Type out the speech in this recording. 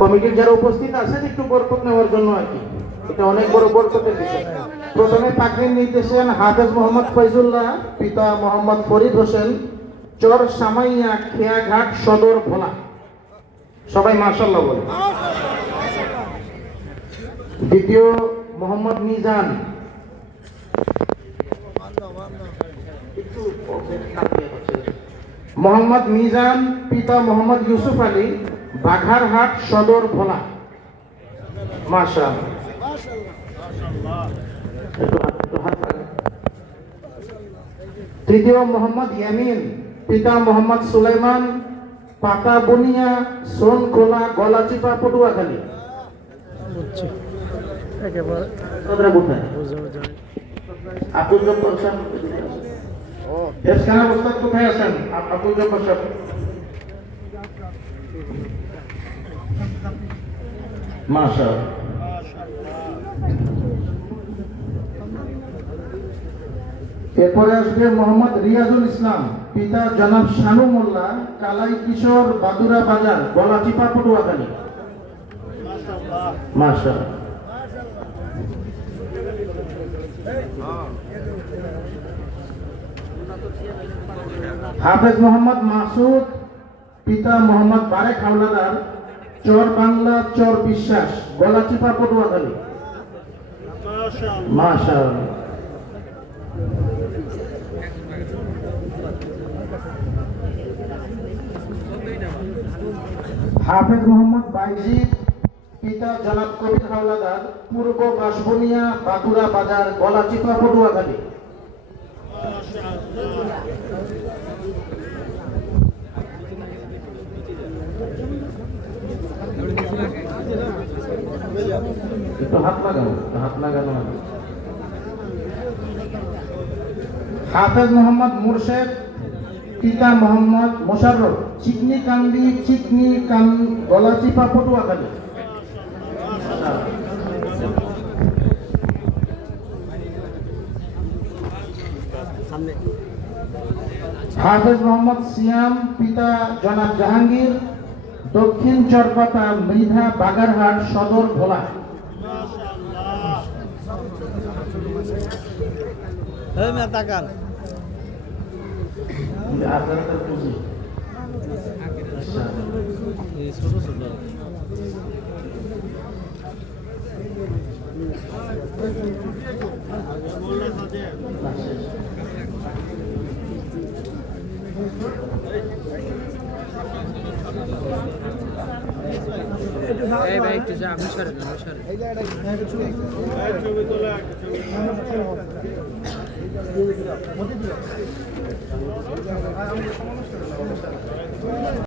কমিটির যারা উপস্থিত আছেন, একটু বরকত নেওয়ার জন্য আর কি। এটা অনেক বড় বরকতের বিষয়। প্রথমে পাখির নির্দেশন হাফেজ মোহাম্মদ ফৈজুল্লাহ পিতা মোহাম্মদ ফরিদ হোসেন, চর সামাইয়া খেয়াঘাট সদর ভোলা। সবাই মার্শাল্লাহ বলে। দ্বিতীয়, মোহাম্মদ মিজান। মোহাম্মদ মিজান, পিতা মোহাম্মদ ইউসুফ আলী। বাঘারহাট সদর ভোলা। মাশা তৃতীয় মোহাম্মদ ইয়ামিন পিতা মোহাম্মদ সুলাইমান পাতা বনিয়া সোন খোলা গলাচিপা পটুয়াখালী। আব্দুল জব্বার সাহেব। কোথায় আছেন? আব- আব্দুল জব্বার সাহেব। মাশা এরপরে আসবে মোহাম্মদ রিয়াজুল ইসলাম, পিতা জনাব শানু মোল্লা, কালাই কিশোর বাদুরা বাজার গলাচিপা পটুয়াখালী। মাশা হাফেজ মোহাম্মদ মাসুদ, পিতা মোহাম্মদ বারেক হাওলাদার চর বাংলা, চর বিশ্বাস গলাচিপা পটুয়াখালী। মাশা হাফেজ মোহাম্মদ বাইজিদ পিতা জনাব কবির হাওলাদার, পূর্ব বাসবনিয়া বাঁকুড়া বাজার গলাচিপা পটুয়াখালী। একটু হাত লাগানো হাত লাগানো হাফেজ মোহাম্মদ মুর্শেদ, পিতা মোহাম্মদ মোশাররফ, চিকনি কান্দি, চিকনি কান গলাচিপা পটুয়াখালী হাফেজ মোহাম্মদ সিয়াম, পিতা জনাব জাহাঙ্গীর, দক্ষিণ চরপাতা মৃধা বাগারহাট সদর ভোলা। তাকান। ছোট ছোট। এই ভাই একটু যা আপনি সরেন আপনি সরেন ছবি